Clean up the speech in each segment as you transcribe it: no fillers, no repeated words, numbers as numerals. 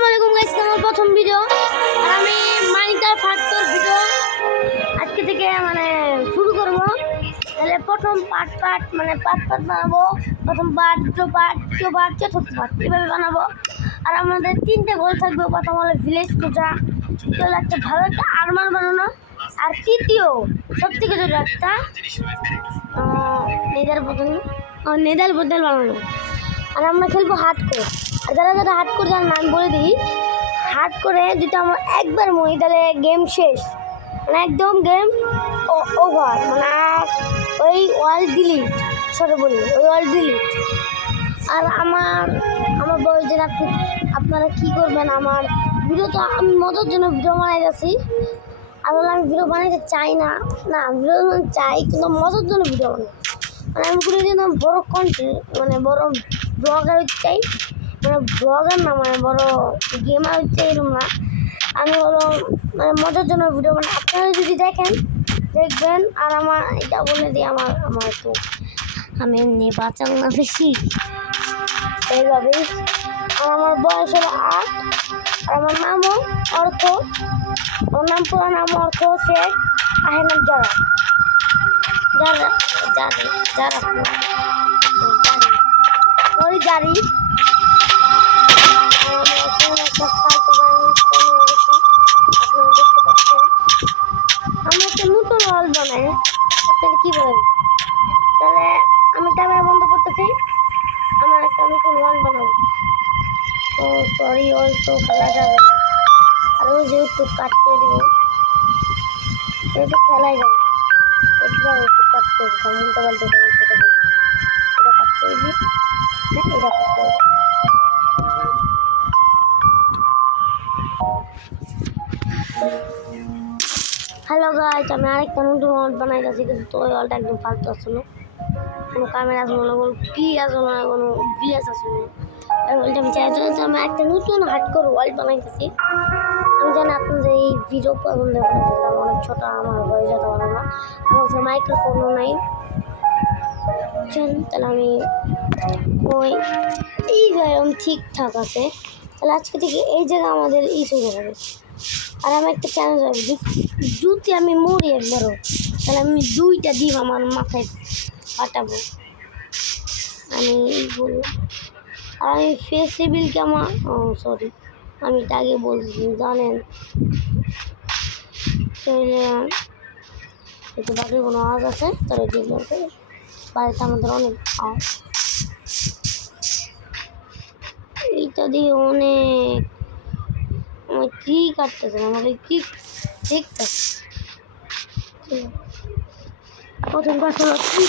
আসসালামু আলাইকুম গাইস, আমার প্রথম ভিডিও আর আমি মানিটার ফাক্টর ভিডিও আজকে থেকে শুরু করব। তাহলে প্রথম পার্ট বানাবো। প্রথম পার্ট, দ্বিতীয় পার্ট, তৃতীয় পার্ট, চতুর্থ পার্ট এভাবে বানাবো। আর আমাদের 3টে গোল থাকবে। প্রথম হলো ভিলেজ খোঁজা, দ্বিতীয় হলো একটা ভালো একটা আর্মার বানানো, আর তৃতীয় সবথেকে জরুরি একটা নেদার বোতল বানানো। আর আমরা খেলবো হাট কোর। আর যারা যারা হাট কোর যার নাম বলে দিই, হাট করে যদি আমরা একবার মরি তাহলে গেম শেষ, একদম গেম ওভার, ওই ওয়ার্ল্ড ডিলিট, ছোটো বলি ওই ওয়ার্ল্ড ডিলিট। আর আমার বয়স যেন আপনারা কী করবেন, আমার ভিডিও তো আমি মজার জন্য ভিডিও বানাই যাচ্ছি। আর আমি ভিডিও বানাইতে চাই না, ভিডিও চাই কিন্তু মজার জন্য ভিডিও বানাই। আমি কোনো জন্য বড় কন্টেন্ট বড় ব্লগার হতে চাই, ব্লগার না বড় গেমার হতে চাই এরকম না। আমি হলো মজার জন্য ভিডিও আপনারা যদি দেখবেন। আর আমার এটা বলে দিই, আমার একটু আমি এমনি বাঁচাল না বেশি এইভাবেই। আর আমার বয়স হলো 8। আর আমার নামও অর্থ, আমার নাম পুরো নাম অর্থ শেখ আহমেদ জারা জারি। আপনারা দেখতে পাচ্ছেন আমি একটা নতুন ওয়াল বানাই। আপনারা কি বলেন? তাহলে আমি ক্যামেরা বন্ধ করতেছি, আমার একটা নতুন ওয়াল বানাবো। তো সরি, ওয়াল তো খেলা যাবে না, আরও যেহেতু কাট করে দেবো, যেহেতু খেলাই যাবে একটু কাট করে দিতাম, উল্টো পাল্টে এটা কাট করে দিই, এটা কাট করে দিই। হ্যালো গাইস, আমি আরেকটা নতুন ওয়াল বানাই যাচ্ছি, কিন্তু ওই ওয়ালটা একদম ফালতু আসলো, কোনো ক্যামেরা আসলো না, কোনো কি আসলো না, কোনো ভিএস আসলো না। ওই ওয়ালটা আমি চাই যে আমি একটা নতুন হার্ডকোর ওয়াল বানাইতেছি। আমি জানি আপনাদের এই ভিডিও পছন্দ করে, অনেক ছোটো, আমার বয়স যেতে পারে না, আমার কাছে মাইক্রোফোনও নাই। তাহলে আমি ওই ঠিকঠাক আছে। তাহলে আজকে থেকে এই জায়গায় আমাদের চলে যাবে। আর আমি একটা চ্যালেঞ্জ হবে, যদি আমি মরি একবারও, তাহলে আমি 2টা ডিম আমার মাথায় ফাটাবো। আমি বলবো, আর আমি ফেসিবিলকে আমার সরি, আমি এটা আগে বলছি জানেন। একটু বাকি কোনো আওয়াজ আছে, তাহলে ডিম বলতে বাড়িতে আমাদের অনেক আওয়াজ। এইটা দিয়ে অনেক আমার কি কাটতেছে, আমাদের কি দেখতেছে। প্রথম কাজ হলো কি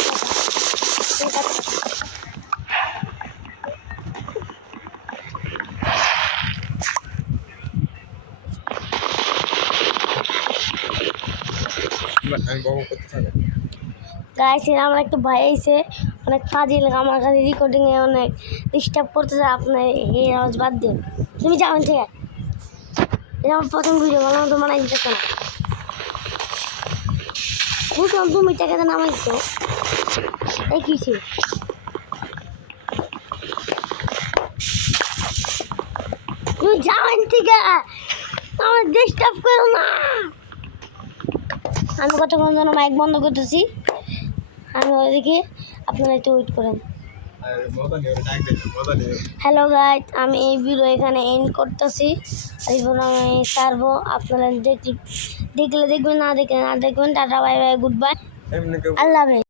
গাইস, আমার একটা ভাই আইছে, অনেক ফাজিল, আমার কাছে রেকর্ডিংয়ে অনেক ডিস্টার্ব করতেছে। আপনার এই আওয়াজ বাদ দিন, তুমি যাবেন ঠিক আছে। এটা আমার প্রথম ভিডিও, বানানো তো মানাই দিতেছে না। বুঝলাম তুমি টাকাতে নামাইছো, এই কিছু তুমি যাবেন ঠিক আছে, আমার ডিস্টার্ব করো না। আমি কতক্ষণ যেন মাইক বন্ধ করতেছি, আমি ওইদিকে আপনারা একটু ওয়েট করেন। হ্যালো গাইস, আমি এই ভিডিও এখানে এন্ড করতেছি। এই ভিডিও আমি ছাড়বো, আপনারা দেখলে দেখবেন, না দেখবেন tata, bye bye, good bye, Allah হাফেজ।